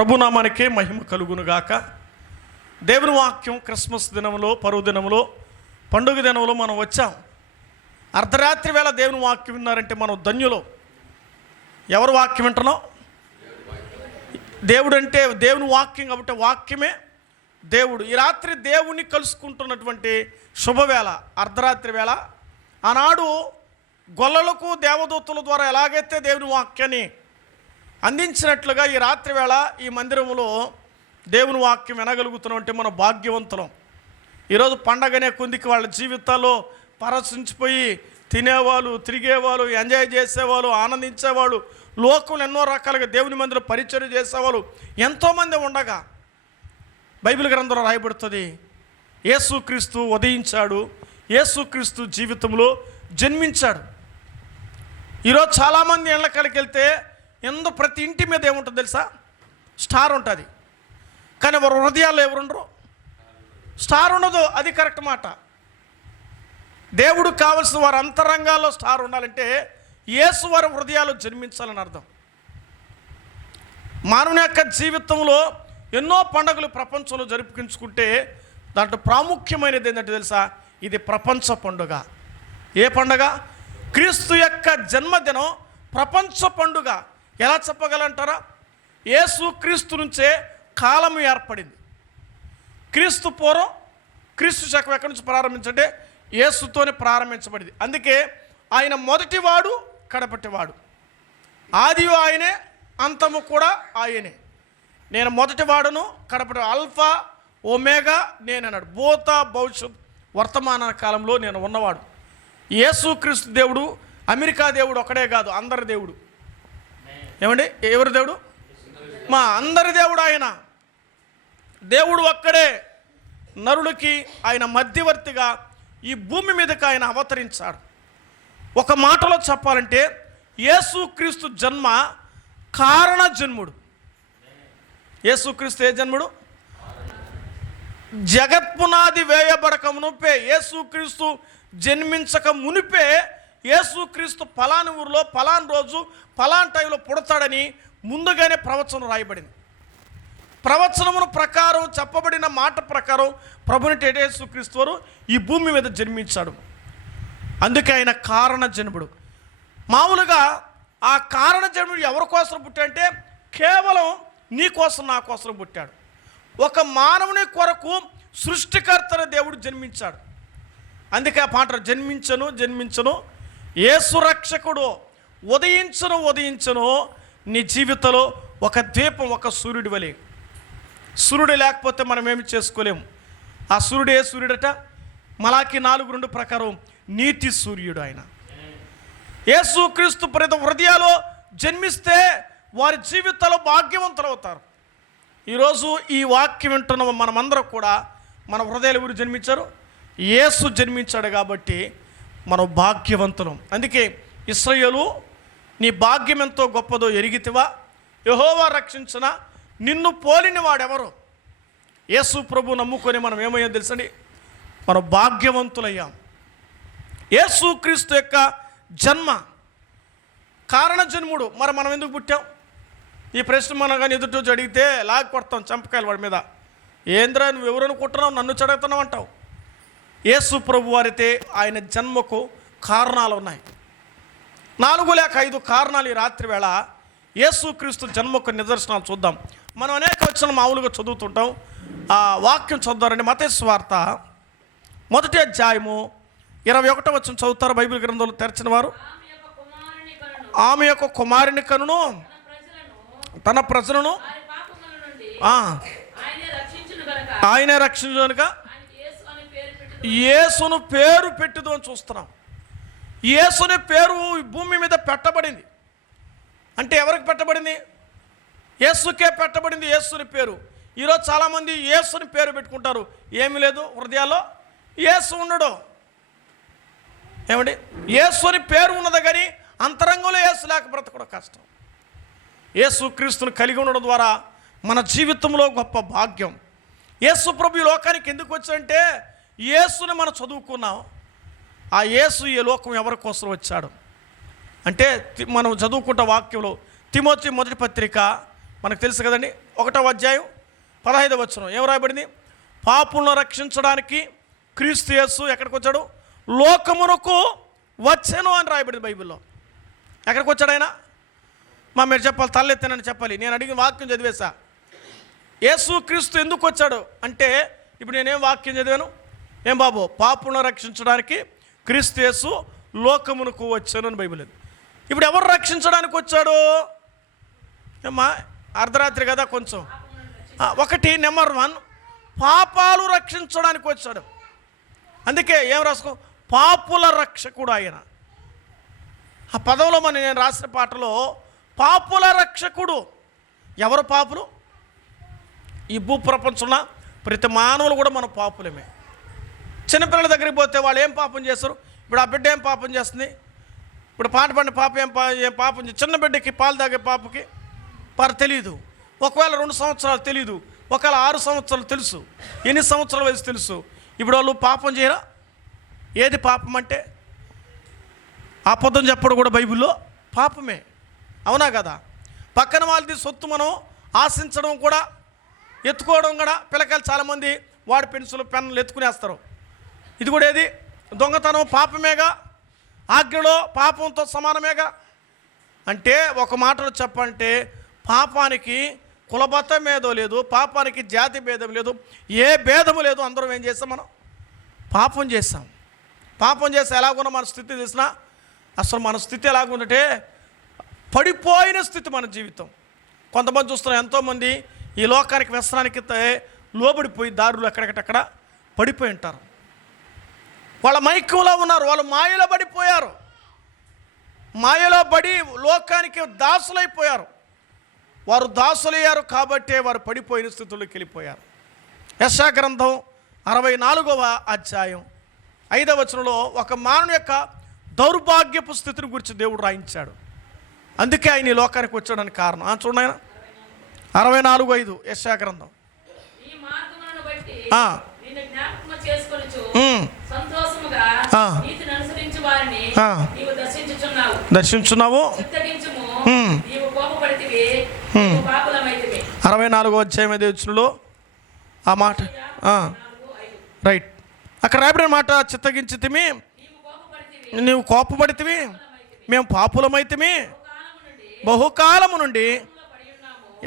ప్రభునామానికే మహిమ కలుగునుగాక. దేవుని వాక్యం క్రిస్మస్ దినంలో, పర్వదినంలో, పండుగ దినంలో మనం వచ్చాం. అర్ధరాత్రి వేళ దేవుని వాక్యం విన్నారంటే మనం ధన్యులు. ఎవరు వాక్యం వింటున్నాం? దేవుడు అంటే దేవుని వాక్యం కాబట్టి వాక్యమే దేవుడు. ఈ రాత్రి దేవుణ్ణి కలుసుకుంటున్నటువంటి శుభవేళ, అర్ధరాత్రి వేళ. ఆనాడు గొల్లలకు దేవదూతల ద్వారా ఎలాగైతే దేవుని వాక్యాన్ని అందించినట్లుగా ఈ రాత్రి వేళ ఈ మందిరంలో దేవుని వాక్యం వినగలుగుతున్నాం అంటే మనం భాగ్యవంతులం. ఈరోజు పండగనే కొందికి వాళ్ళ జీవితాల్లో పరచించిపోయి తినేవాళ్ళు, తిరిగేవాళ్ళు, ఎంజాయ్ చేసేవాళ్ళు, ఆనందించేవాళ్ళు, లోకంలో ఎన్నో రకాలుగా దేవుని మందిరం పరిచయం చేసేవాళ్ళు ఎంతోమంది ఉండగా బైబిల్ గ్రంథంలో రాయబడుతుంది, యేసుక్రీస్తు ఉదయించాడు, యేసుక్రీస్తు జీవితంలో జన్మించాడు. ఈరోజు చాలామంది ఇళ్ళకి వెళ్తే ప్రతి ఇంటి మీద ఏముంటుంది తెలుసా? స్టార్ ఉంటుంది. కానీ వారి హృదయాల్లో ఎవరుండరు? స్టార్ ఉండదు. అది కరెక్ట్ మాట. దేవుడు కావలసిన వారి అంతరంగాల్లో స్టార్ ఉండాలంటే యేసు వారి హృదయాలు జన్మించాలని అర్థం. మానవుని యొక్క జీవితంలో ఎన్నో పండుగలు ప్రపంచంలో జరుపుకుంటే దాంట్లో ప్రాముఖ్యమైనది ఏంటంటే తెలుసా? ఇది ప్రపంచ పండుగ. ఏ పండుగ? క్రీస్తు యొక్క జన్మదినం ప్రపంచ పండుగ. ఎలా చెప్పగలంటారా? యేసు క్రీస్తు నుంచే కాలం ఏర్పడింది. క్రీస్తు పూర్వం, క్రీస్తు శకం ఎక్కడి నుంచి ప్రారంభించంటే యేసుతోనే ప్రారంభించబడింది. అందుకే ఆయన మొదటివాడు, కడపటివాడు. ఆది ఆయనే, అంతము కూడా ఆయనే. నేను మొదటివాడును, కడపటి, ఆల్ఫా ఒమేగా నేనన్నాడు. భూత భవిష్యత్ వర్తమాన కాలంలో నేను ఉన్నవాడు. యేసుక్రీస్తు దేవుడు అమెరికా దేవుడు ఒకడే కాదు, అందరి దేవుడు. ఏమండి? ఎవరి దేవుడు? మా అందరి దేవుడు ఆయన. దేవుడు ఒక్కడే. నరుడికి ఆయన మధ్యవర్తిగా ఈ భూమి మీదకి ఆయన అవతరించాడు. ఒక మాటలో చెప్పాలంటే యేసుక్రీస్తు జన్మ కారణ జన్ముడు. యేసుక్రీస్తు ఏ జన్ముడు? జగత్పునాది వేయబడక మునిపే, యేసుక్రీస్తు జన్మించక మునిపే యేసుక్రీస్తు పలాని ఊరిలో పలాని రోజు పలాని టైంలో పుడతాడని ముందుగానే ప్రవచనం రాయబడింది. ప్రవచనమును ప్రకారం, చెప్పబడిన మాట ప్రకారం ప్రభుని యేసుక్రీస్తు వారు ఈ భూమి మీద జన్మించాడు. అందుకే ఆయన కారణ జన్ముడు. మామూలుగా ఆ కారణ జన్ముడు ఎవరి కోసం పుట్టాడంటే కేవలం నీ కోసం, నా కోసం పుట్టాడు. ఒక మానవుని కొరకు సృష్టికర్తన దేవుడు జన్మించాడు. అందుకే ఆ పాట జన్మించను జన్మించను యేసు రక్షకుడు ఉదయించను ఉదయించను నీ జీవితంలో ఒక దీపం, ఒక సూర్యుడి వలె. సూర్యుడు లేకపోతే మనం ఏమి చేసుకోలేము. ఆ సూర్యుడు ఏ సూర్యుడట? మలాకి 4:2 ప్రకారం నీతి సూర్యుడు ఆయన. యేసుక్రీస్తు ప్రతి హృదయాల్లో జన్మిస్తే వారి జీవితాల్లో భాగ్యవంతులు అవుతారు. ఈరోజు ఈ వాక్యం వింటున్న మనమందరం కూడా మన హృదయాలు ఎవరు జన్మించారు? యేసు జన్మించాడు కాబట్టి మనం భాగ్యవంతులం. అందుకే ఇశ్రాయేలు, నీ భాగ్యం ఎంతో గొప్పదో ఎరిగితివా? యెహోవా రక్షించిన నిన్ను పోలిన వాడెవరు? యేసు ప్రభు నమ్ముకొని మనం ఏమయ్యో తెలుసండి, మనం భాగ్యవంతులయ్యాం. యేసుక్రీస్తు యొక్క జన్మ కారణ జన్ముడు. మరి మనం ఎందుకు పుట్టాం? ఈ ప్రశ్న మనం కానీ ఎదుటి అడిగితే లాగి కొడతాం చంపకాయలు వాడి మీద. ఏంద్రా నువ్వు ఎవరు అనుకుంటున్నావు, నన్ను చదువుతున్నావు అంటావు. యేసు ప్రభు వారైతే ఆయన జన్మకు కారణాలు ఉన్నాయి. 4 లేక 5 కారణాలు ఈ రాత్రి వేళ యేసుక్రీస్తు జన్మకు నిదర్శనాలు చూద్దాం. మనం అనేక వచనాలు మామూలుగా చదువుతుంటాం. ఆ వాక్యం చదువుతారండి. మత్తయి సువార్త 1వ అధ్యాయము 21వ వచనం చదువుతారు బైబిల్ గ్రంథంలో తెరచిన వారు. ఆమె యొక్క కుమారుని కనును తన ప్రజలను ఆయనే రక్షించు కనుక యేసును పేరు పెట్టుదు అని చూస్తున్నాం. యేసుని పేరు భూమి మీద పెట్టబడింది. అంటే ఎవరికి పెట్టబడింది? యేసుకే పెట్టబడింది యేసుని పేరు. ఈరోజు చాలామంది యేసుని పేరు పెట్టుకుంటారు. ఏమీ లేదు హృదయాల్లో యేసు ఉండడు. ఏమండి? యేసుని పేరు ఉన్నది కానీ అంతరంగంలో యేసు లేక బ్రతకడం కష్టం. యేసుక్రీస్తుని కలిగి ఉండడం ద్వారా మన జీవితంలో గొప్ప భాగ్యం. యేసు ప్రభు ఈ లోకానికి ఎందుకు వచ్చాడంటే యేసుని మనం చదువుకున్నాం. ఆ యేసు ఈ లోకం ఎవరి కోసం వచ్చాడు అంటే మనం చదువుకుంట వాక్యంలో తిమోతి 1వ పత్రిక మనకు తెలుసు కదండి. 1వ అధ్యాయం 15వ వచనం ఏం రాయబడింది? పాపులను రక్షించడానికి క్రీస్తు యేసు ఎక్కడికి వచ్చాడు? లోకమునకు వచ్చాను అని రాయబడింది బైబిల్లో. ఎక్కడికి వచ్చాడు ఆయన? మీరు చెప్పాలి, తలెత్తానని చెప్పాలి. నేను అడిగిన వాక్యం చదివేశా. యేసు క్రీస్తు ఎందుకు వచ్చాడు అంటే, ఇప్పుడు నేనేం వాక్యం చదివాను? ఏం బాబు? పాపులను రక్షించడానికి క్రీస్తు యేసు లోకమునకు వచ్చాను అని బైబిల్. ఇప్పుడు ఎవరు రక్షించడానికి వచ్చాడు? ఏమ్మా, అర్ధరాత్రి కదా కొంచెం. ఒకటి నెంబర్ 1, పాపాలు రక్షించడానికి వచ్చాడు. అందుకే ఏం రాసుకో? పాపుల రక్షకుడు ఆయన. ఆ పదంలో నేను రాసిన పాటలో పాపుల రక్షకుడు. ఎవరు పాపులు? ఈ భూ ప్రపంచంలో ప్రతి మానవులు కూడా మనం పాపులమే. చిన్నపిల్లల దగ్గరికి పోతే వాళ్ళు ఏం పాపం చేస్తారు? ఇప్పుడు ఆ బిడ్డ ఏం పాపం చేస్తుంది? ఇప్పుడు పాట పడిన పాప ఏం పాపం చేస్తుంది? చిన్న బిడ్డకి పాలు తాగే పాపకి తెలీదు. ఒకవేళ 2 సంవత్సరాలు తెలీదు, ఒకవేళ 6 సంవత్సరాలు తెలుసు, ఎన్ని సంవత్సరాల వయసు తెలుసు. ఇప్పుడు వాళ్ళు పాపం చేయరా? ఏది పాపం అంటే? అబద్ధం చెప్పడం కూడా బైబిల్లో పాపమే, అవునా కదా? పక్కన వాళ్ళది సొత్తు మనం ఆశించడం కూడా, ఎత్తుకోవడం కూడా. పిల్లకాయలు చాలామంది వాడి పెన్సిల్ పెన్నులు ఎత్తుకునేస్తారు. ఇది కూడా ఏది? దొంగతనం పాపమేగా, ఆజ్ఞలో పాపంతో సమానమేగా. అంటే ఒక మాటలో చెప్పంటే, పాపానికి కులబద్ధం ఏదో లేదు, పాపానికి జాతి భేదం లేదు, ఏ భేదము లేదు. అందరం ఏం చేస్తాం? మనం పాపం చేస్తాం. పాపం చేస్తే ఎలాగున్నా మన స్థితి తెలిసినా, అసలు మన స్థితి ఎలాగుందంటే పడిపోయిన స్థితి మన జీవితం. కొంతమంది చూస్తున్నాం, ఎంతోమంది ఈ లోకానికి వ్యసనానికి లోబడిపోయి దారులు ఎక్కడికక్కడ పడిపోయి ఉంటారు. వాళ్ళ మైకంలో ఉన్నారు, వాళ్ళు మాయలో పడిపోయారు. మాయలో పడి లోకానికి దాసులైపోయారు. వారు దాసులయ్యారు కాబట్టే వారు పడిపోయిన స్థితుల్లోకి వెళ్ళిపోయారు. యెషయా గ్రంథం 64వ అధ్యాయం 5వ వచనంలో ఒక మానవుని యొక్క దౌర్భాగ్యపు స్థితిని గురించి దేవుడు రాయించాడు. అందుకే ఆయన ఈ లోకానికి వచ్చాడని కారణం. చూడండి, ఆయన 64:5 యెషయా గ్రంథం. దర్శించున్నావు. 64వ అధ్యాయం 5వ వచనంలో ఆ మాట రైట్. అక్కడ రాబడిన మాట, చిత్తగించితిమి, నీవు కోపపడితివి, మేము పాపులమైతిమి, బహుకాలము నుండి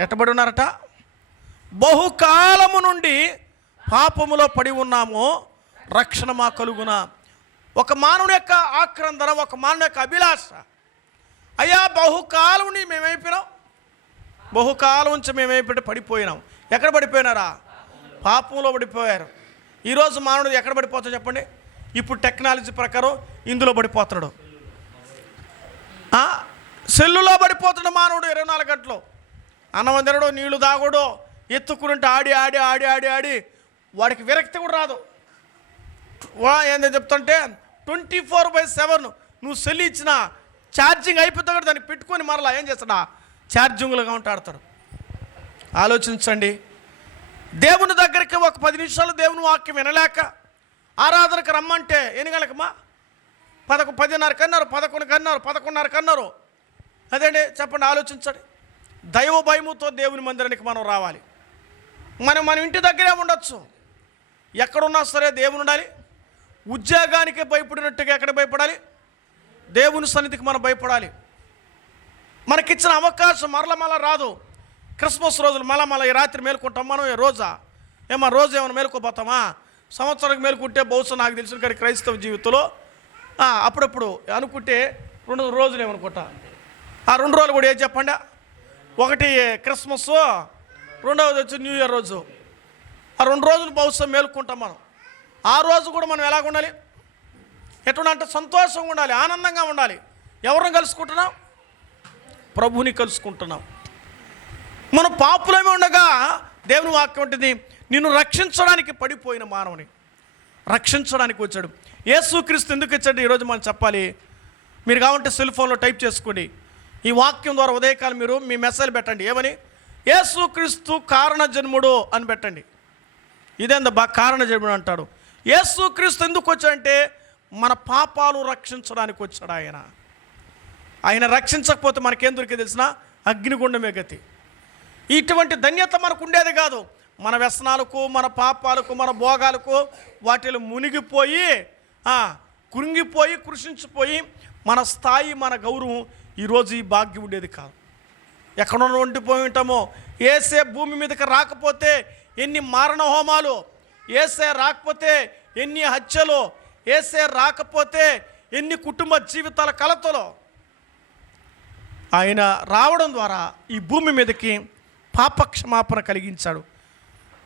ఎట్టబడి ఉన్నారట? బహుకాలము నుండి పాపములో పడి ఉన్నాము, రక్షణ మా కలుగునా. ఒక మానవుని యొక్క ఆక్రందన, ఒక మానవుని యొక్క అభిలాష. అయ్యా, బహుకాలం నుండి మేమైపోయినాం, బహుకాలం నుంచి మేమైపోయి పడిపోయినాం. ఎక్కడ పడిపోయినారా? పాపంలో పడిపోయారు. ఈరోజు మానవుడు ఎక్కడ పడిపోతాడు చెప్పండి? ఇప్పుడు టెక్నాలజీ ప్రకారం ఇందులో పడిపోతున్నాడు. సెల్లులో పడిపోతున్నాడు మానవుడు. 24 గంటలు అన్నం తినడు, నీళ్లు తాగడు, ఎత్తుకుంటే ఆడి ఆడి ఆడి ఆడి ఆడి వాడికి విరక్తి కూడా రాదు. ఏందో చెప్తుంటే 24/7 నువ్వు సెల్ ఇచ్చిన ఛార్జింగ్ అయిపోతా కూడా దాన్ని పెట్టుకొని మరలా ఏం చేస్తాడా? ఛార్జింగ్లుగా ఉంటాడతాడు. ఆలోచించండి. దేవుని దగ్గరికి ఒక 10 నిమిషాలు దేవుని వాక్యం వినలేక ఆరాధనకు రమ్మంటే ఎన్ని గంటలకమ్మా? 10:30 అన్నారు, 11 అన్నారు, 11:30 అన్నారు. అదేండి చెప్పండి, ఆలోచించండి. దైవ భయముతో దేవుని మందిరానికి మనం రావాలి. మన ఇంటి దగ్గరే ఉండొచ్చు, ఎక్కడున్నా సరే దేవుని ఉండాలి. ఉద్యోగానికి భయపడినట్టుగా ఎక్కడ భయపడాలి? దేవుని సన్నిధికి మనం భయపడాలి. మనకిచ్చిన అవకాశం మరల రాదు. క్రిస్మస్ రోజులు మళ్ళీ ఈ రాత్రి మేలుకుంటాం మనం. రోజా రోజు ఏమైనా మేలుకోపోతామా? సంవత్సరానికి మేలుకుంటే బహుశా నాకు తెలిసిన కానీ క్రైస్తవ జీవితంలో అప్పుడప్పుడు అనుకుంటే 2 రోజులు ఏమనుకుంటా. ఆ 2 రోజులు కూడా ఏం చెప్పండి? ఒకటి క్రిస్మస్, రెండవది వచ్చి న్యూ ఇయర్ రోజు. ఆ 2 రోజులు బహుశా మేలుకుంటాం మనం. ఆ రోజు కూడా మనం ఎలాగ ఉండాలి? ఎట్లా సంతోషంగా ఉండాలి, ఆనందంగా ఉండాలి. ఎవరిని కలుసుకుంటున్నాం? ప్రభుని కలుసుకుంటున్నాం. మనం పాపులమే ఉండగా దేవుని వాక్యం ఉంటుంది, నిన్ను రక్షించడానికి పడిపోయిన మానవుని రక్షించడానికి వచ్చాడు. యేసుక్రీస్తు ఎందుకు వచ్చాడు ఈరోజు మనం చెప్పాలి. మీరు కావాలంటే సెల్ ఫోన్లో టైప్ చేసుకోండి. ఈ వాక్యం ద్వారా ఉదయకాలం మీరు మీ మెసేజ్ పెట్టండి. ఏమని? యేసుక్రీస్తు కారణ జన్ముడు అని పెట్టండి. ఇదేందా కారణ జన్ముడు అంటాడు. యేసుక్రీస్తు ఎందుకు వచ్చాడంటే మన పాపాలు రక్షించడానికి వచ్చాడు ఆయన రక్షించకపోతే మనకేం దొరికే తెలిసిన? అగ్నిగుండమే గతి. ఇటువంటి ధన్యత మనకు ఉండేది కాదు. మన వ్యసనాలకు, మన పాపాలకు, మన భోగాలకు వాటిలో మునిగిపోయి కృంగిపోయి కృషించిపోయి మన స్థాయి, మన గౌరవం ఈరోజు ఈ భాగ్యం ఉండేది కాదు. ఎక్కడ ఉండిపోయి ఉంటామో. ఏసే భూమి మీదకి రాకపోతే ఎన్ని మారణ హోమాలు, ఏసే రాకపోతే ఎన్ని హత్యలు, ఏసే రాకపోతే ఎన్ని కుటుంబ జీవితాల కలతలు. ఆయన రావడం ద్వారా ఈ భూమి మీదకి పాపక్షమాపణ కలిగించాడు.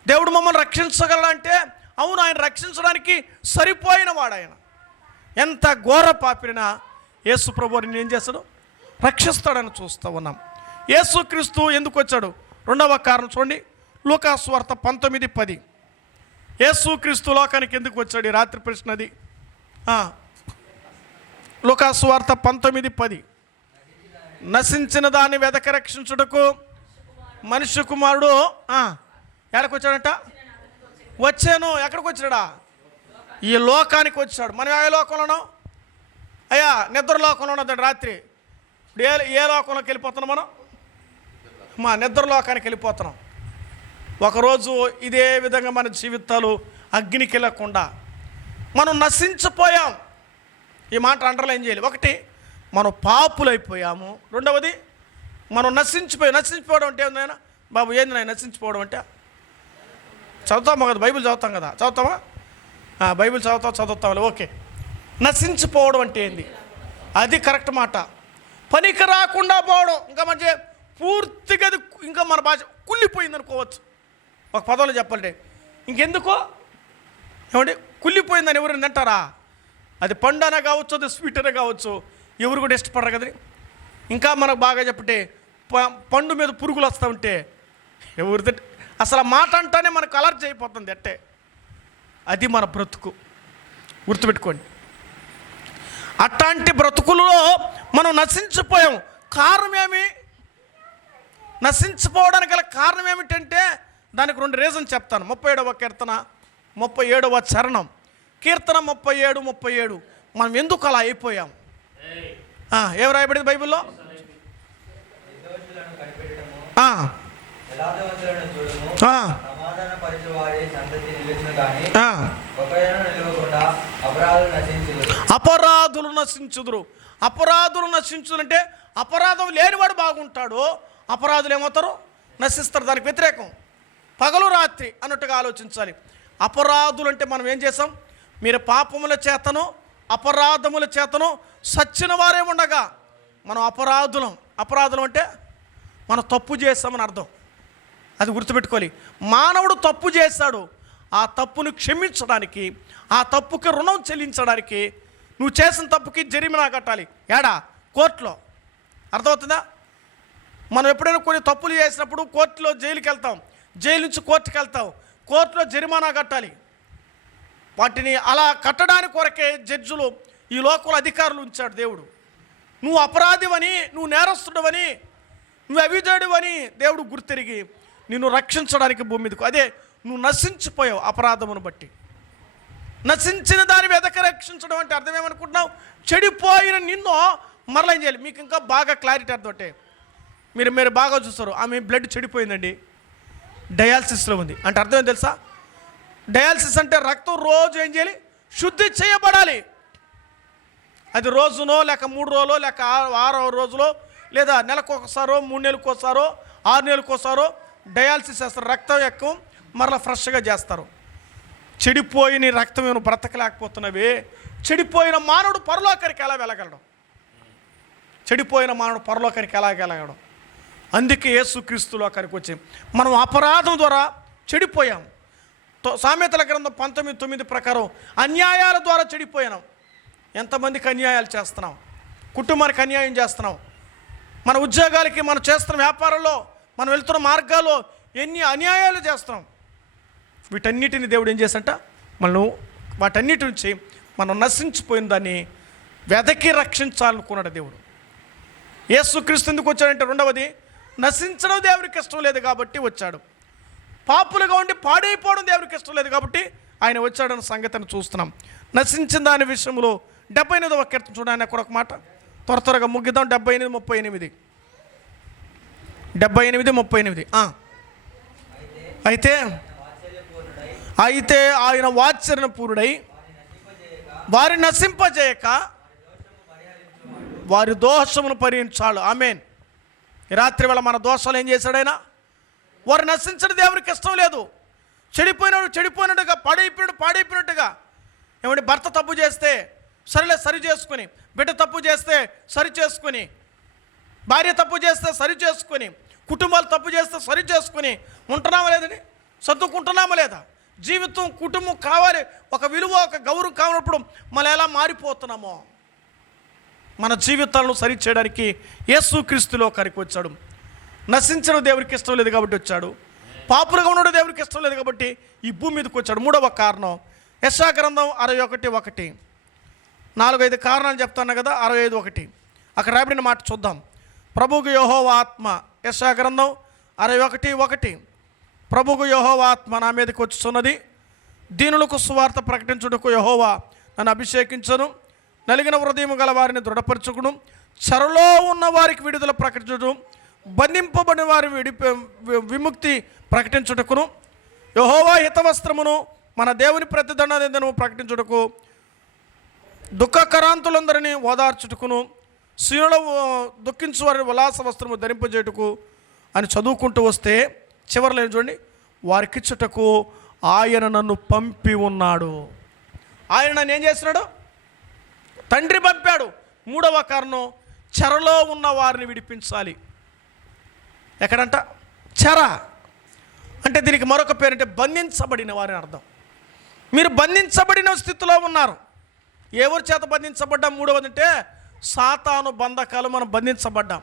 దేవుడు మమ్మల్ని రక్షించగలంటే అవును, ఆయన రక్షించడానికి సరిపోయిన వాడు ఆయన. ఎంత ఘోర పాపినా యేసు ప్రభువుని ఏం చేస్తాడు? రక్షిస్తాడని చూస్తూ ఉన్నాం. యేసుక్రీస్తు ఎందుకు వచ్చాడు? రెండవ కారణం చూడండి, లూకా సువార్త 19:10. యేసుక్రీస్తు లోకానికి ఎందుకు వచ్చాడు? ఈ రాత్రి ప్రశ్నది. లూకా సువార్త 19:10. నశించిన దాన్ని వెదక రక్షించుటకు మనుష్య కుమారుడు ఎక్కడికి వచ్చాడంట? వచ్చాను. ఎక్కడికి వచ్చాడా? ఈ లోకానికి వచ్చాడు. మనం ఏ లోకంలోనో? అయ్యా నిద్ర లోకంలో ఉన్నదండి. రాత్రి ఏ లోకంలోకి వెళ్ళిపోతున్నాం మనం? మా నిద్ర లోకానికి వెళ్ళిపోతున్నాం. ఒకరోజు ఇదే విధంగా మన జీవితాలు అగ్నికి వెళ్ళకుండా మనం నశించిపోయాం. ఈ మాట అండర్లైన్ చేయాలి. ఒకటి, మనం పాపులైపోయాము. రెండవది, మనం నశించిపోవడం అంటే ఏందైనా బాబు ఏంది నాయన నశించిపోవడం అంటే? చదువుతామా కదా, బైబిల్ చదువుతాం కదా, చదువుతామా? బైబిల్ చదువుతాం. ఓకే, నశించిపోవడం అంటే ఏంది? అది కరెక్ట్ మాట. పనికి రాకుండా పోవడం, ఇంకా మంచి పూర్తిగా ఇంకా మన భాష కుళ్ళిపోయింది అనుకోవచ్చు. ఒక పదంలో చెప్పాలంటే ఇంకెందుకో ఏమంటే కుళ్ళిపోయిందని ఎవరు అంటారా? అది పండు అనే కావచ్చు, అది స్వీట్ అనే కావచ్చు, ఎవరు కూడా ఇష్టపడరు కదా. ఇంకా మనకు బాగా చెప్పంటే పండు మీద పురుగులు వస్తూ ఉంటే ఎవరు అసలు ఆ మాట అంటానే మనకు అలర్జీ అయిపోతుంది. అట్టే అది మన బ్రతుకు, గుర్తుపెట్టుకోండి. అట్లాంటి బ్రతుకులలో మనం నశించిపోయాం. కారణం ఏమి? నశించిపోవడానికి గల కారణం ఏమిటంటే దానికి 2 రీజన్ చెప్తాను. 37వ కీర్తన 37వ చరణం. కీర్తన 37:37. మనం ఎందుకు అలా అయిపోయాం? ఏం రాయబడింది బైబిల్లో? అపరాధులు నశించుదురు. అపరాధులు నశించుదంటే అపరాధం లేనివాడు బాగుంటాడు, అపరాధులు ఏమవుతారు? నశిస్తారు. దానికి వ్యతిరేకం పగలు రాత్రి అన్నట్టుగా ఆలోచించాలి. అపరాధులు అంటే మనం ఏం చేసాం? మీరు పాపముల చేతను అపరాధముల చేతను సచ్చిన వారే ఉండగా మనం అపరాధులం అంటే మనం తప్పు చేస్తామని అర్థం. అది గుర్తుపెట్టుకోవాలి. మానవుడు తప్పు చేశాడు, ఆ తప్పును క్షమించడానికి, ఆ తప్పుకి రుణం చెల్లించడానికి నువ్వు చేసిన తప్పుకి జరిమానా కట్టాలి. ఏడా? కోర్టులో. అర్థమవుతుందా? మనం ఎప్పుడైనా కొన్ని తప్పులు చేసినప్పుడు కోర్టులో జైలుకి వెళ్తాం, జైలు నుంచి కోర్టుకి వెళ్తాం, కోర్టులో జరిమానా కట్టాలి. వాటిని అలా కట్టడానికి కొరకే జడ్జులు ఈ లోకంలో అధికారులు ఉంచాడు దేవుడు. నువ్వు అపరాధివని, నువ్వు నేరస్తుడవని, నువ్వు అవిధేయుడివని దేవుడు గుర్తెరిగి నిన్ను రక్షించడానికి భూమి మీదకు. అదే నువ్వు నశించిపోయావు అపరాధమును బట్టి. నశించిన దాన్ని వెదక రక్షించడం అంటే అర్థం ఏమనుకుంటున్నావు? చెడిపోయిన నిన్ను మరలా ఏం చేయాలి? మీకు ఇంకా బాగా క్లారిటీ అర్థం అంటే మీరు బాగా చూస్తారు. ఆమె బ్లడ్ చెడిపోయిందండి, డయాలసిస్లో ఉంది అంటే అర్థం ఏం తెలుసా? డయాలసిస్ అంటే రక్తం రోజు ఏం చేయాలి? శుద్ధి చేయబడాలి. అది రోజునో లేక 3 రోజులో లేక 6 రోజులో లేదా నెలకు ఒకసారో 3 నెలలకు ఒకసారో 6 నెలలకు ఒకసారో డయాలసిస్ చేస్తారు. రక్తం ఎక్కువ మరలా ఫ్రెష్గా చేస్తారు. చెడిపోయిన రక్తం ఏమైనా బ్రతకలేకపోతున్నవి. చెడిపోయిన మానవుడు పరలోకానికి ఎలా వెళ్ళగలడం? చెడిపోయిన మానవుడు పరలోకానికి ఎలా వెళ్ళగలడం? అందుకే యేసుక్రీస్తు లోకానికి వచ్చి మనం అపరాధం ద్వారా చెడిపోయాం. సామెతల గ్రంథం 19:9 ప్రకారం అన్యాయాల ద్వారా చెడిపోయాం. ఎంతమందికి అన్యాయాలు చేస్తున్నాం? కుటుంబానికి అన్యాయం చేస్తున్నాం. మన ఉద్యోగాలకి, మనం చేస్తున్న వ్యాపారంలో, మనం వెళ్తున్న మార్గాల్లో ఎన్ని అన్యాయాలు చేస్తున్నాం. వీటన్నిటిని దేవుడు ఏం చేసంట? మనం వాటన్నిటి నుంచి మనం నశించిపోయిన దాన్ని వెదకి రక్షించాలనుకున్నాడు దేవుడు. యేసుక్రీస్తు ఎందుకు వచ్చాడంటే రెండవది, నశించడం దేవుడికి ఇష్టం లేదు కాబట్టి వచ్చాడు. పాపులుగా ఉండి పాడైపోవడం దేవుడికి ఇష్టం లేదు కాబట్టి ఆయన వచ్చాడన్న సంగతిని చూస్తున్నాం. నశించిన దాని విషయంలో 78వ కీర్తన చూడండి. అక్కడ ఒక మాట త్వరగా ముగిద్దాం. 78:38. 78:38. అయితే ఆయన వాత్సల్యపూర్ణుడై వారి నశింపజేయక వారి దోషమును పరిహరించాడు. ఆమేన్. ఈ రాత్రి వేళ మన దోషాలు ఏం చేశాడు ఆయన? వారు నశించడం దేవునికి ఇష్టం లేదు. చెడిపోయినట్టుగా పాడైపోయినట్టుగా. ఏమంటే భర్త తప్పు చేస్తే సరి చేసుకుని, బిడ్డ తప్పు చేస్తే సరి చేసుకుని, భార్య తప్పు చేస్తే సరి చేసుకుని, కుటుంబాలు తప్పు చేస్తే సరి చేసుకుని ఉంటున్నామా లేదని? సర్దుకుంటున్నామా లేదా? జీవితం కుటుంబం కావాలి, ఒక విలువ ఒక గౌరవం కావాలన్నప్పుడు మనం ఎలా మారిపోతున్నామో మన జీవితాలను సరి చేయడానికి యేసుక్రీస్తులో కరికి వచ్చాడు. నశించడం దేవునికి ఇష్టం లేదు కాబట్టి వచ్చాడు. పాపులుగా ఉండడం దేవునికి ఇష్టం లేదు కాబట్టి ఈ భూమి మీదకి వచ్చాడు. మూడవ కారణం యెషయా గ్రంథం 61:1. 4-5 కారణాలు చెప్తాను కదా. 65:1 అక్కడ రాబడిన మాట చూద్దాం. ప్రభువుకు యెహోవా ఆత్మ, యెషయా గ్రంథం 61:1. ప్రభువుకు యెహోవా ఆత్మ నా మీదకి వచ్చుచున్నది, దీనులకు సువార్త ప్రకటించుటకు యెహోవా నన్ను అభిషేకించను, నలిగిన హృదయం గల వారిని దృఢపరచుకును, చెరలో ఉన్న వారికి విడుదల ప్రకటించుటకు, బంధింపబడిన వారి విముక్తి ప్రకటించుటకును, యెహోవా హితవస్త్రమును మన దేవుని ప్రతిదండను ప్రకటించుటకు, దుఃఖకరాంతులందరినీ ఓదార్చుటకును, శీనుల దుఃఖించు వారిని ఉల్లాస వస్త్రము ధరింపజేయుటకు అని చదువుకుంటూ వస్తే చివరిలో ఏం చూడండి, వారికిచ్చుటకు ఆయన నన్ను పంపి ఉన్నాడు. ఆయన నన్ను ఏం చేస్తున్నాడు? తండ్రి పంపాడు. మూడవ కారణం చెరలో ఉన్న వారిని విడిపించాలి. ఎక్కడంట? చెర అంటే దీనికి మరొక పేరంటే బంధించబడిన వారిని అర్థం. మీరు బంధించబడిన స్థితిలో ఉన్నారు. ఎవరి చేత బంధించబడ్డాం? మూడవది అంటే సాతాను బంధకాలు. మనం బంధించబడ్డాం.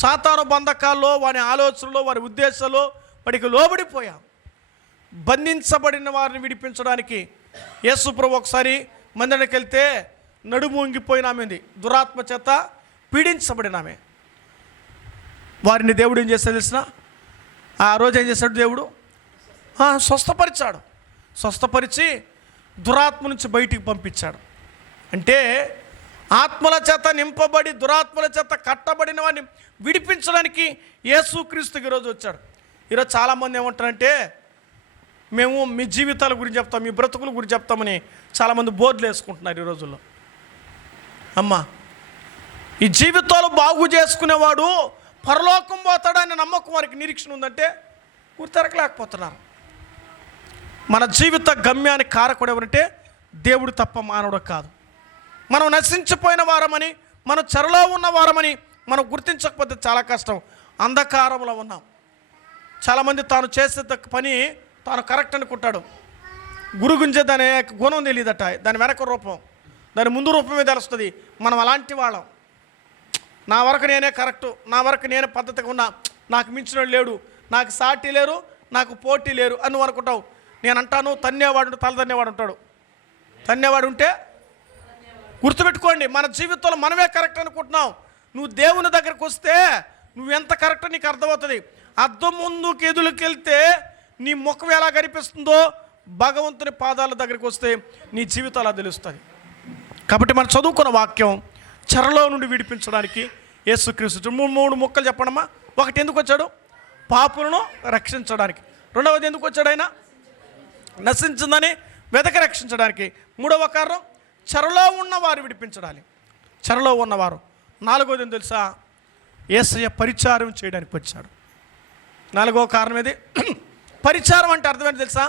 సాతాను బంధకాల్లో, వారి ఆలోచనలో, వారి ఉద్దేశాల్లో వాడికి లోబడిపోయాం. బంధించబడిన వారిని విడిపించడానికి యేసు ప్రభు ఒకసారి మందిరానికి వెళ్తే నడుము వంగిపోయిన ఆమెది, దురాత్మ చేత పీడించబడిన ఆమె. వారిని దేవుడు ఏం చేస్తాడు తెలిసిన? ఆ రోజు ఏం చేశాడు దేవుడు? స్వస్థపరిచాడు. స్వస్థపరిచి దురాత్మ నుంచి బయటికి పంపించాడు. అంటే ఆత్మల చేత నింపబడి దురాత్మల చేత కట్టబడిన వారిని విడిపించడానికి యేసుక్రీస్తుకి ఈరోజు వచ్చాడు. ఈరోజు చాలామంది ఏమంటారంటే, మేము మీ జీవితాల గురించి చెప్తాం, మీ బ్రతుకుల గురించి చెప్తామని చాలామంది బోర్డులు వేసుకుంటున్నారు ఈ రోజుల్లో. అమ్మా, ఈ జీవితాలు బాగు చేసుకునేవాడు పరలోకం పోతాడని నమ్మకం వారికి నిరీక్షణ ఉందంటే గుర్తెరకలేకపోతున్నారు. మన జీవిత గమ్యానికి కారకుడు ఎవరంటే దేవుడు తప్ప మానవుడు కాదు. మనం నశించిపోయిన వారమని, మనం చెరలో ఉన్న వారమని మనం గుర్తించకపోతే చాలా కష్టం. అంధకారంలో ఉన్నాం. చాలామంది తాను చేసే పని తాను కరెక్ట్ అనుకుంటాడు. గురుగుంజే దాని గుణం తెలియదట, దాని వెనక రూపం, దాని ముందు రూపమే తెలుస్తుంది. మనం అలాంటి వాళ్ళం. నా వరకు నేనే కరెక్టు, నా వరకు నేనే పద్ధతిగా ఉన్నా, నాకు మించిన లేడు, నాకు సాటి లేరు, నాకు పోటీ లేరు అని నువ్వు అనుకుంటావు. నేను అంటాను, తన్నేవాడు తల తన్నేవాడు ఉంటాడు. తన్నేవాడు ఉంటే గుర్తుపెట్టుకోండి, మన జీవితంలో మనమే కరెక్ట్ అనుకుంటున్నాం. నువ్వు దేవుని దగ్గరికి వస్తే నువ్వెంత కరెక్ట్ నీకు అర్థమవుతుంది. అద్దం ముందుకు ఎదురుకెళ్తే నీ ముఖం ఎలా కనిపిస్తుందో భగవంతుని పాదాల దగ్గరికి వస్తే నీ జీవితం అలా తెలుస్తుంది. కాబట్టి మనం చదువుకున్న వాక్యం చెరలో నుండి విడిపించడానికి యేసుక్రీస్తు. 3 ముక్కలు చెప్పడమ్మా. ఒకటి, ఎందుకు వచ్చాడు? పాపులను రక్షించడానికి. రెండవది, ఎందుకు వచ్చాడు? ఆయన నశించిందని వెతక రక్షించడానికి. మూడవ కారణం చెరలో ఉన్నవారు విడిపించడానికి, చెరలో ఉన్నవారు. నాలుగవది ఏం తెలుసా? యేసయ్య పరిచారం చేయడానికి వచ్చాడు. నాలుగవ కారణం ఏది? పరిచారం అంటే అర్థమేంటి తెలుసా?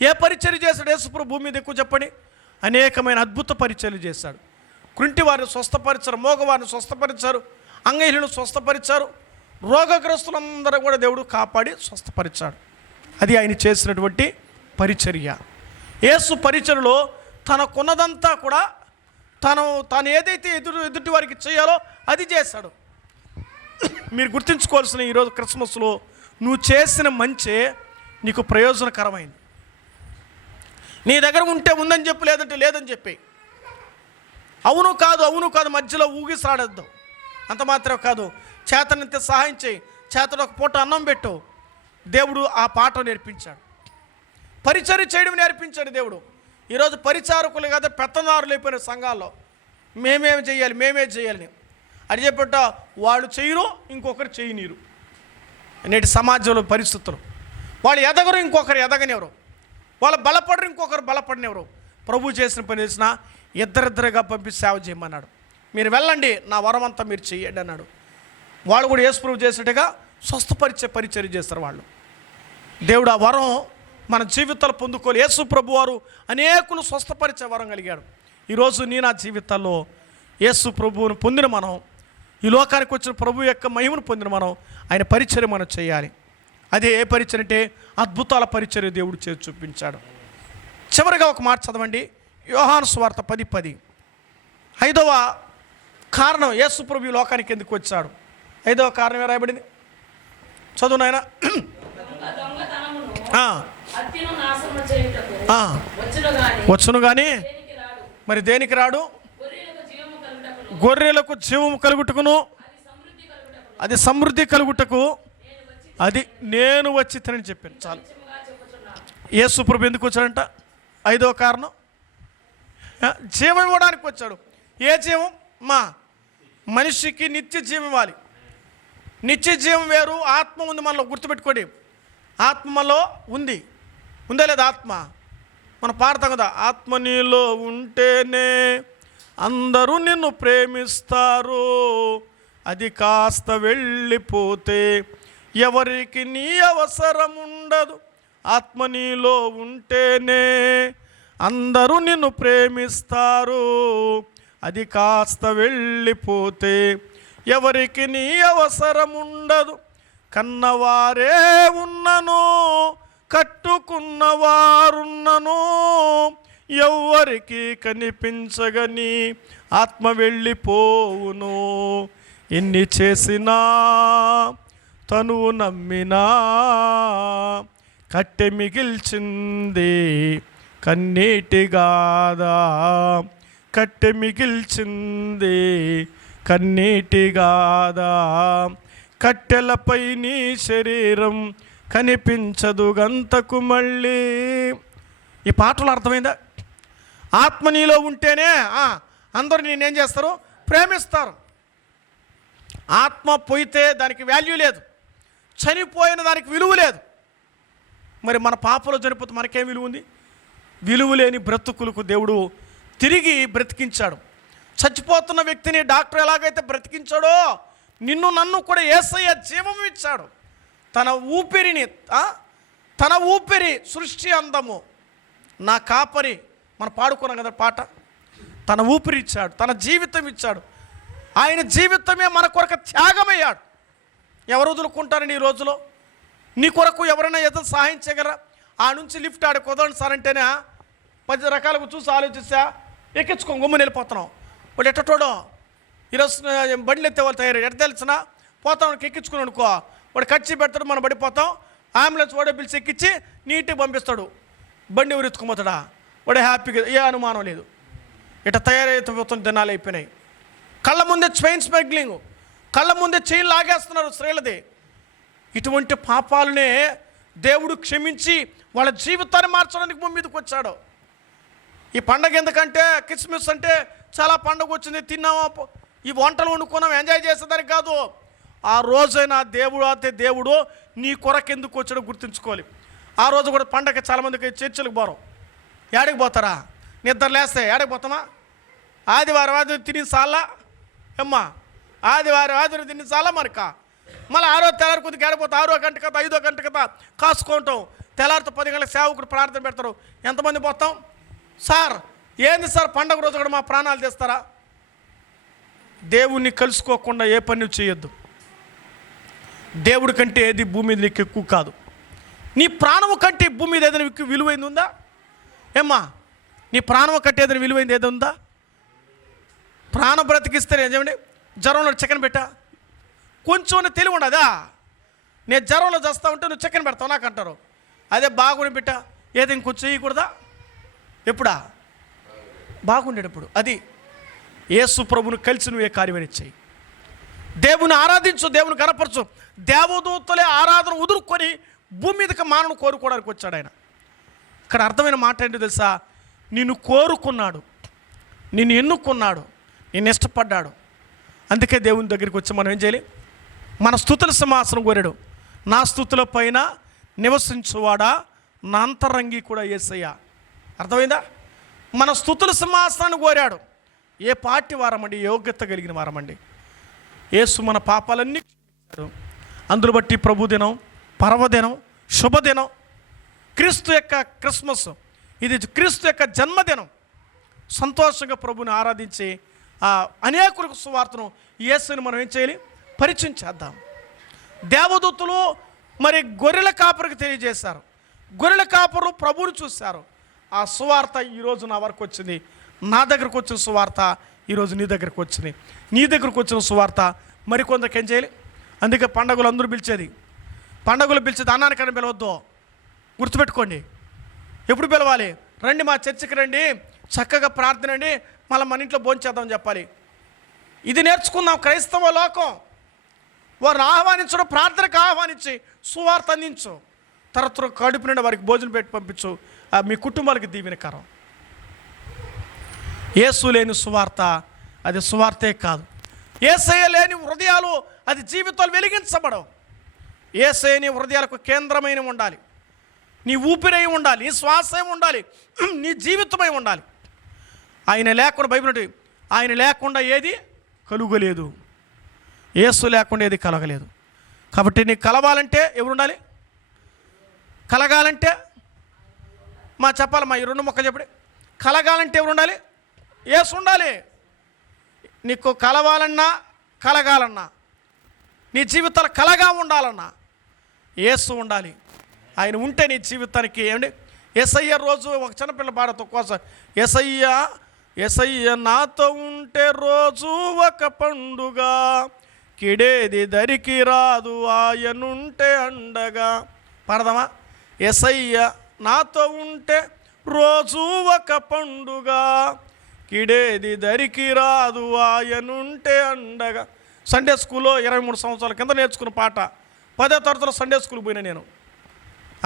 ఏ పరిచర్య చేశాడు యేసుప్రభు భూమి మీద? ఎక్కువ చెప్పండి. అనేకమైన అద్భుత పరిచర్యలు చేశాడు. కుంటి వారిని స్వస్థపరిచారు, మోగవారిని స్వస్థపరిచారు, అంగహీనులను స్వస్థపరిచారు, రోగగ్రస్తులందరూ కూడా దేవుడు కాపాడి స్వస్థపరిచాడు. అది ఆయన చేసినటువంటి పరిచర్య. యేసు పరిచర్యలో తనకున్నదంతా కూడా తాను ఏదైతే ఎదుటి వారికి చేయాలో అది చేశాడు. మీరు గుర్తుంచుకోవాల్సిన ఈరోజు క్రిస్మస్లో నువ్వు చేసిన మంచే నీకు ప్రయోజనకరమైంది. నీ దగ్గర ఉంటే ఉందని చెప్పు, లేదంటే లేదని చెప్పి. అవును కాదు మధ్యలో ఊగిసాడద్దు. అంత మాత్రమే కాదు, చేతనంతే సహాయం చేయి, చేతను ఒక పూట అన్నం పెట్టు. దేవుడు ఆ పాఠం నేర్పించాడు. పరిచర్య చేయడం నేర్పించాడు దేవుడు. ఈరోజు పరిచారకులు కదా పెత్తనారులు అయిపోయిన సంఘాల్లో మేమే చేయాలి. అది చెప్పేట వాళ్ళు చేయరు, ఇంకొకరు చేయనీరు. నేటి సమాజంలో పరిస్థితులు, వాళ్ళు ఎదగరు, ఇంకొకరు ఎదగనివ్వరు. వాళ్ళు బలపడరు, ఇంకొకరు బలపడనివ్వరు. ప్రభు చేసిన పని చేసిన ఇద్దరిద్దరుగా పంపి సేవ చేయమన్నాడు. మీరు వెళ్ళండి, నా వరం అంతా మీరు చెయ్యండి అన్నాడు. వాళ్ళు కూడా యేసు ప్రభు చేసినట్టుగా స్వస్థపరిచే పరిచర్య చేస్తారు వాళ్ళు. దేవుడు ఆ వరం మన జీవితాలు పొందుకోవాలి. యేసు ప్రభు వారు అనేకులు స్వస్థపరిచే వరం కలిగాడు. ఈరోజు నా జీవితాల్లో యేసు ప్రభువును పొందిన మనం, ఈ లోకానికి వచ్చిన ప్రభు యొక్క మహిమను పొందిన మనం ఆయన పరిచర్య మనం చేయాలి. అదే ఏ పరిచర్య అంటే అద్భుతాల పరిచర్య దేవుడు చేసి చూపించాడు. చివరిగా ఒక మాట చదవండి, యోహాను సువార్త 10:10. 5వ కారణం యేసు ప్రభు ఈ లోకానికి ఎందుకు వచ్చాడు. 5వ కారణం ఏ రాయబడింది, చదువు నాయన. వచ్చును కానీ మరి దేనికి రాడు? గొర్రెలకు జీవము కలుగుటకును అది సమృద్ధి కలుగుటకు అది నేను వచ్చి తినని చెప్పాను. చాలు. యేసు ప్రభు ఎందుకు వచ్చాడంట? 5వ కారణం జీవం ఇవ్వడానికి వచ్చాడు. ఏ జీవం? మనిషికి నిత్య జీవం ఇవ్వాలి. నిత్య జీవం వేరు, ఆత్మ ఉంది మనలో. గుర్తుపెట్టుకోండి, ఆత్మ మనలో ఉంది. ఉందా లేదా ఆత్మ? మనం పాడతాం కదా, ఆత్మ నీలో ఉంటేనే అందరూ నిన్ను ప్రేమిస్తారు, అది కాస్త వెళ్ళిపోతే ఎవరికి నీ అవసరం ఉండదు. ఆత్మ నీలో ఉంటేనే అందరూ నిన్ను ప్రేమిస్తారు, అది కాస్త వెళ్ళిపోతే ఎవరికి నీ అవసరం ఉండదు. కన్నవారే ఉన్నను కట్టుకున్నవారున్నను ఎవ్వరికి కనిపించగని ఆత్మ వెళ్ళిపోవును. ఎన్ని చేసినా తనువు నమ్మినా కట్టె మిగిల్చింది కన్నీటిగాదా. కట్టె మిగిల్చింది కన్నీటిగాదా. కట్టెలపై నీ శరీరం కనిపించదు గంతకు మళ్ళీ. ఈ పాటలో అర్థమైందా? ఆత్మ నీలో ఉంటేనే అందరూ నేనేం చేస్తారు? ప్రేమిస్తారు. ఆత్మ పోయితే దానికి వాల్యూ లేదు, చనిపోయిన దానికి విలువ లేదు. మరి మన పాపలో చనిపోతే మనకేం విలువ ఉంది? విలువ లేని బ్రతుకులకు దేవుడు తిరిగి బ్రతికించాడు. చచ్చిపోతున్న వ్యక్తిని డాక్టర్ ఎలాగైతే బ్రతికించాడో నిన్ను నన్ను కూడా యేసయ్య జీవం ఇచ్చాడు. తన ఊపిరి సృష్టి అందము నా కాపరి. మనం పాడుకున్నాం కదా పాట. తన ఊపిరి ఇచ్చాడు, తన జీవితం ఇచ్చాడు. ఆయన జీవితమే మన కొరకు త్యాగమయ్యాడు. ఎవరు వదులుకుంటారని ఈ రోజులో? నీ కొరకు ఎవరైనా ఏదో సహాయం చేయగలరా? ఆ నుంచి లిఫ్ట్ ఆడ కుదరండి సార్ అంటేనే 10 రకాలుగా చూసి ఆలోచిస్తా ఎక్కించుకో గమ్మున వెళ్ళిపోతున్నాం. వాడు ఎట్టటోడో ఈరోజు బండ్లు ఎత్తే వాళ్ళు తయారు ఎట్ట తెలిసినా పోతాం ఎక్కించుకుని అనుకో, వాడు ఖర్చు పెడతాడు, మనం పడిపోతాం. అంబులెన్స్ వాడే పిలిచి ఎక్కించి నీట్గా పంపిస్తాడు. బండి ఎవరు ఎత్తుకుపోతాడా? వాడు హ్యాపీగా, ఏ అనుమానం లేదు. ఇట తయారైపోతున్న దినాలు అయిపోయినాయి. కళ్ళ ముందే చైన్ స్మగ్లింగ్, కళ్ళ ముందే చైన్ లాగేస్తున్నారు స్త్రీలది. ఇటువంటి పాపాలనే దేవుడు క్షమించి వాళ్ళ జీవితాన్ని మార్చడానికి భూమి మీదకి వచ్చాడు. ఈ పండగ ఎందుకంటే క్రిస్మస్ అంటే చాలా పండగ వచ్చింది, తిన్నామా, ఈ వంటలు వండుకున్నాం, ఎంజాయ్ చేసేదానికి కాదు. ఆ రోజైనా దేవుడు నీ కొరకు ఎందుకు వచ్చాడో గుర్తుంచుకోవాలి. ఆ రోజు కూడా పండగ చాలామందికి చర్చిలకు పోరు. ఏడకి పోతారా? నిద్ర లేస్తే ఏడకి పోతామా? ఆదివారం తిని సాలా అమ్మా, ఆదివారం తిని సాలా మరికా. మళ్ళీ 6వ తెల్లారి కొద్దిగా ఏడిపోతా, 6వ గంట కథ 5వ గంట కథ కాసుకుంటాం. తెల్లారితో 10 గంటలకు సేవకుడు ప్రార్థన పెడతారు. ఎంతమంది పోతాం? సార్ ఏంది సార్ పండగ రోజు కూడా మా ప్రాణాలు తెస్తారా? దేవుణ్ణి కలుసుకోకుండా ఏ పని చేయొద్దు. దేవుడి కంటే ఏది భూమి మీద నీకు ఎక్కువ కాదు. నీ ప్రాణము కంటే భూమి మీద ఏదైనా విలువైంది ఉందా? ఏమ్మా, నీ ప్రాణము కంటే ఏదైనా విలువైంది ఏదో ఉందా? ప్రాణం బ్రతికిస్తే నిజమండి, జ్వరంలో చికెన్ పెట్టా కొంచెం తెలివి ఉండదా? నేను జ్వరంలో చేస్తా ఉంటే నువ్వు చికెన్ పెడతావు నాకు అంటారు. అదే బాగుండి పెట్టా ఏదో ఇంకొంచెం చేయకూడదా? ఎప్పుడా? బాగుండేటప్పుడు. అది యేసు ప్రభును కలిసి నువ్వే కార్యమని చేయి. దేవుని ఆరాధించు, దేవుని కనపరచు. దేవదూతలే ఆరాధన ఉదురుకొని భూమి మీదకి మానవుని కోరుకోవడానికి వచ్చాడు ఆయన. ఇక్కడ అర్థమైన మాట ఏంటో తెలుసా? నిన్ను కోరుకున్నాడు, నిన్ను ఎన్నుకున్నాడు, నిన్ను ఇష్టపడ్డాడు. అందుకే దేవుని దగ్గరికి వచ్చి మనం ఏం చేయాలి? మన స్తుతుల సింహాసనం కోరాడు. నా స్తుతుల పైన నివసించువాడా నా అంతరంగి కూడా యేసయ్య. అర్థమైందా? మన స్తుతుల సింహాసనాన్ని కోరాడు. ఏ పార్టీ వారమండి? యోగ్యత కలిగిన వారమండి. యేసు మన పాపాలన్నీ క్షమించాడు. అందును బట్టి ప్రభుదినం, పర్వదినం, శుభదినం, క్రీస్తు యొక్క క్రిస్మస్, ఇది క్రీస్తు యొక్క జన్మదినం. సంతోషంగా ప్రభుని ఆరాధించి అనేకులకు సువార్తను, యేసుని మనం ఏం చేయాలి? పరిచయం చేద్దాం. దేవదూతలు మరి గొర్రెల కాపరికి తెలియజేశారు. గొర్రెల కాపరు ప్రభువుని చూశారు. ఆ సువార్త ఈరోజు నా వరకు వచ్చింది. నా దగ్గరకు వచ్చిన సువార్త ఈరోజు నీ దగ్గరకు వచ్చింది. నీ దగ్గరకు వచ్చిన సువార్త మరికొందరికి ఏం చేయాలి? అందుకే పండగలు అందరూ పిలిచేది. పండగలు పిలిచేది అన్నానికన్నా పిలవద్దు, గుర్తుపెట్టుకోండి. ఎప్పుడు పిలవాలి? రండి మా చర్చికి రండి, చక్కగా ప్రార్థన అండి, మళ్ళీ మన ఇంట్లో భోంచేద్దామని చెప్పాలి. ఇది నేర్చుకుందాం క్రైస్తవ లోకం. వారిని ఆహ్వానించడం, ప్రార్థనకు ఆహ్వానించి సువార్త అందించు. తర్వాత కడుపు నిండా వారికి భోజనం పెట్టి పంపించు. మీ కుటుంబాలకు దీవెనకరం. యేసు లేని సువార్త అది సువార్తే కాదు. యేసయ్య లేని హృదయాలు అది జీవితాలు వెలిగించబడవు. యేసయ్య నీ హృదయాలకు కేంద్రమైన ఉండాలి. నీ ఊపిరై ఉండాలి, నీ శ్వాస ఉండాలి, నీ జీవితమై ఉండాలి. ఆయన లేకుండా బైబిల్ అంటే ఆయన లేకుండా ఏది కలుగలేదు. యేసు లేకుండా ఏది కలగలేదు. కాబట్టి నీకు కలవాలంటే ఎవరు ఉండాలి? కలగాలంటే చెప్పాలి ఈ రెండు మొక్కలు చెప్పండి. కలగాలంటే ఎవరు ఉండాలి? యేసు ఉండాలి. నీకు కలవాలన్నా కలగాలన్నా నీ జీవితాలు కలగా ఉండాలన్నా యేసు ఉండాలి. ఆయన ఉంటే నీ జీవితానికి ఏమండి? యేసయ్య రోజు ఒక చిన్నపిల్ల పాడతో కోసం, యేసయ్య నాతో ఉంటే రోజు ఒక పండుగ, కిడేది దరికి రాదు ఆయనుంటే అండగా. పాడదామా? యేసయ్య నాతో ఉంటే రోజు ఒక పండుగ, కిడేది దరికి రాదు ఆయనుంటే అండగా. సండే స్కూల్లో 23 సంవత్సరాల కింద నేర్చుకున్న పాట. 10వ తరగతిలో సండే స్కూల్కి పోయినా నేను.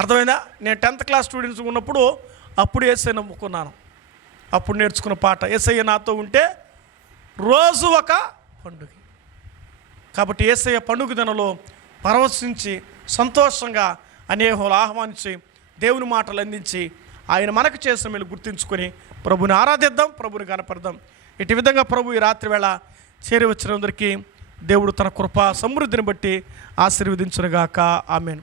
అర్థమైందా? నేను 10th క్లాస్ స్టూడెంట్స్ ఉన్నప్పుడు అప్పుడు యేసయ్య నమ్ముకున్నాను. అప్పుడు నేర్చుకున్న పాట యేసయ్య నాతో ఉంటే రోజు ఒక పండుగ. కాబట్టి యేసయ్య పండుగ దినంలో పరవశించి సంతోషంగా అనేకులు ఆహ్వానించి దేవుని మాటలు అందించి ఆయన మనకు చేసిన మేలు గుర్తించుకొని ప్రభుని ఆరాధిద్దాం, ప్రభుని కనపడదాం. ఇటు విధంగా ప్రభు ఈ రాత్రి వేళ చేరి వచ్చినందరికీ దేవుడు తన కృపా సమృద్ధిని బట్టి ఆశీర్వదించునుగాక. ఆమేన్.